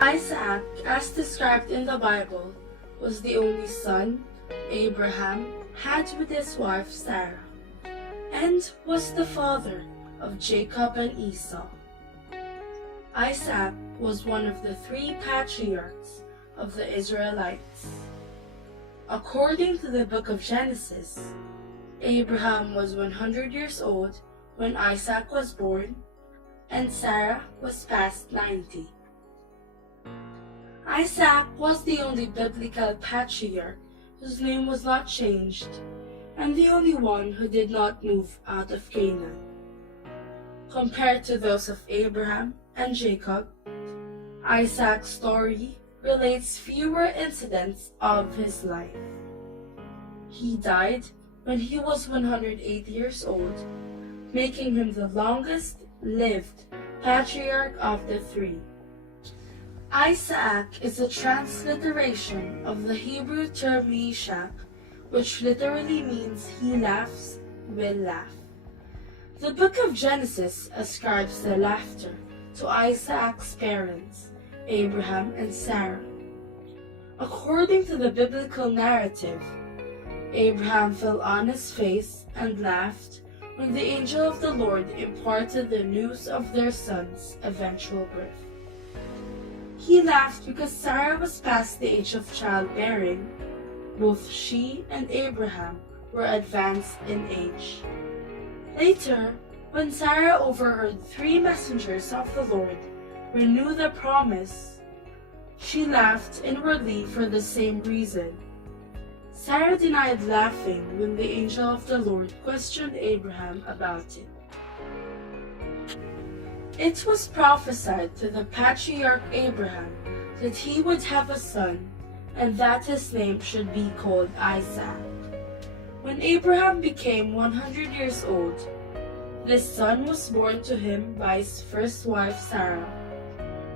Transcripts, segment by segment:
Isaac, as described in the Bible, was the only son Abraham had with his wife Sarah, and was the father of Jacob and Esau. Isaac was one of the three patriarchs of the Israelites. According to the book of Genesis, Abraham was 100 years old when Isaac was born, and Sarah was past 90. Isaac was the only biblical patriarch whose name was not changed, and the only one who did not move out of Canaan. Compared to those of Abraham and Jacob, Isaac's story relates fewer incidents of his life. He died when he was 108 years old, making him the longest-lived patriarch of the three. Isaac is a transliteration of the Hebrew term Yishak, which literally means he laughs, will laugh. The book of Genesis ascribes the laughter to Isaac's parents, Abraham and Sarah. According to the biblical narrative, Abraham fell on his face and laughed when the angel of the Lord imparted the news of their son's eventual birth. He laughed because Sarah was past the age of childbearing. Both she and Abraham were advanced in age. Later, when Sarah overheard three messengers of the Lord renew the promise, she laughed inwardly for the same reason. Sarah denied laughing when the angel of the Lord questioned Abraham about it. It was prophesied to the patriarch Abraham that he would have a son and that his name should be called Isaac. When Abraham became 100 years old, this son was born to him by his first wife Sarah.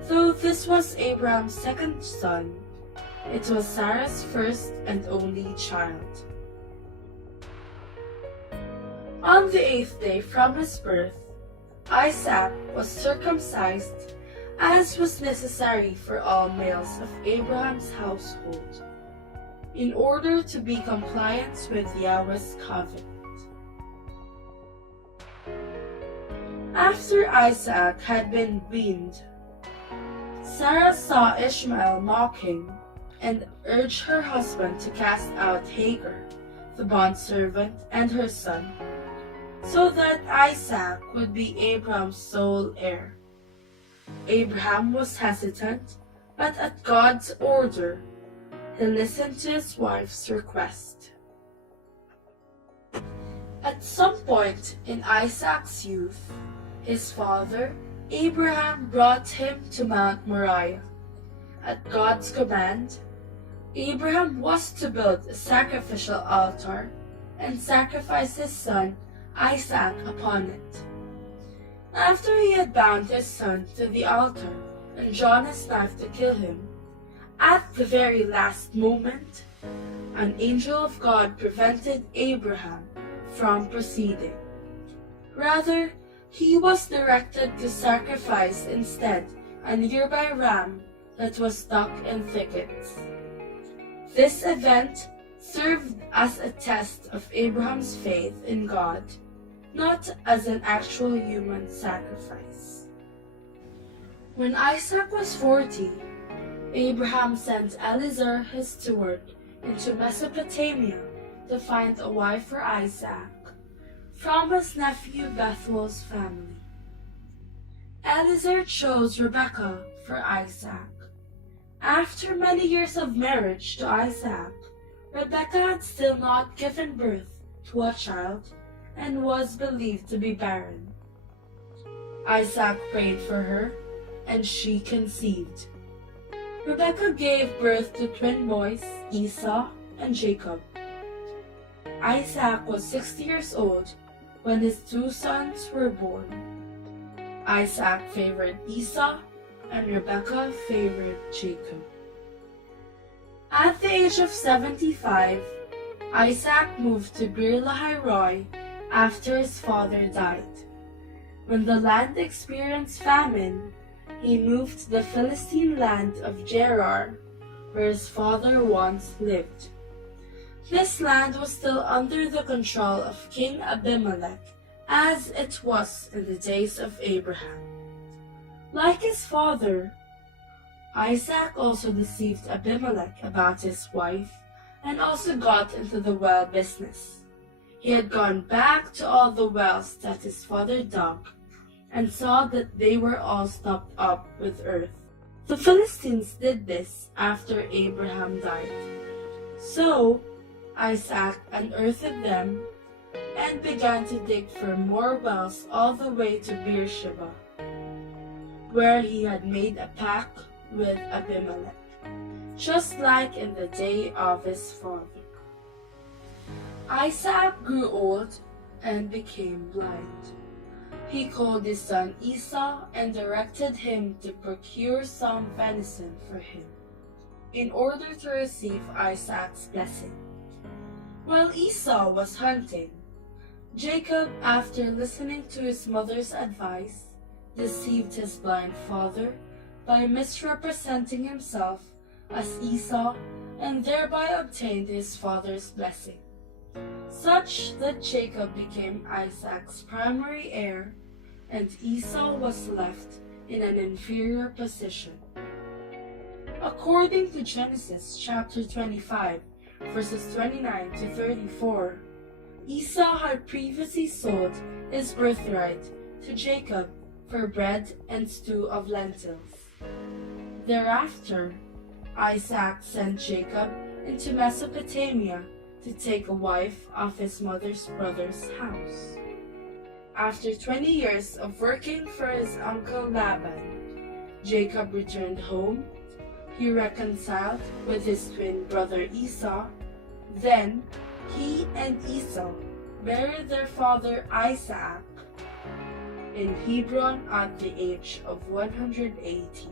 Though this was Abraham's second son, it was Sarah's first and only child. On the 8th day from his birth, Isaac was circumcised, as was necessary for all males of Abraham's household, in order to be compliant with Yahweh's covenant. After Isaac had been weaned, Sarah saw Ishmael mocking and urged her husband to cast out Hagar, the bondservant, and her son, so that Isaac would be Abraham's sole heir. Abraham was hesitant, but at God's order, he listened to his wife's request. At some point in Isaac's youth, his father, Abraham, brought him to Mount Moriah. At God's command, Abraham was to build a sacrificial altar and sacrifice his son Isaac upon it. After he had bound his son to the altar and drawn his knife to kill him, at the very last moment, an angel of God prevented Abraham from proceeding. Rather, he was directed to sacrifice instead a nearby ram that was stuck in thickets. This event served as a test of Abraham's faith in God, not as an actual human sacrifice. When Isaac was 40, Abraham sent Eliezer his steward into Mesopotamia to find a wife for Isaac from his nephew Bethuel's family. Eliezer chose Rebekah for Isaac. After many years of marriage to Isaac, Rebekah had still not given birth to a child and was believed to be barren. Isaac prayed for her, and she conceived. Rebekah gave birth to twin boys, Esau and Jacob. Isaac was 60 years old when his two sons were born. Isaac favored Esau, and Rebekah favored Jacob. At the age of 75, Isaac moved to Beer Lahai Roi after his father died. When the land experienced famine, he moved to the Philistine land of Gerar, where his father once lived. This land was still under the control of King Abimelech, as it was in the days of Abraham. Like his father, Isaac also deceived Abimelech about his wife and also got into the well business. He had gone back to all the wells that his father dug and saw that they were all stopped up with earth. The Philistines did this after Abraham died. So Isaac unearthed them and began to dig for more wells all the way to Beersheba, where he had made a pact with Abimelech, just like in the day of his father. Isaac grew old and became blind. He called his son Esau and directed him to procure some venison for him, in order to receive Isaac's blessing. While Esau was hunting, Jacob, after listening to his mother's advice, deceived his blind father by misrepresenting himself as Esau and thereby obtained his father's blessing, such that Jacob became Isaac's primary heir and Esau was left in an inferior position. According to Genesis chapter 25, verses 29 to 34, Esau had previously sold his birthright to Jacob for bread and stew of lentils. Thereafter, Isaac sent Jacob into Mesopotamia to take a wife of his mother's brother's house. After 20 years of working for his uncle Laban, Jacob returned home. He reconciled with his twin brother Esau. Then he and Esau buried their father Isaac in Hebron at the age of 180.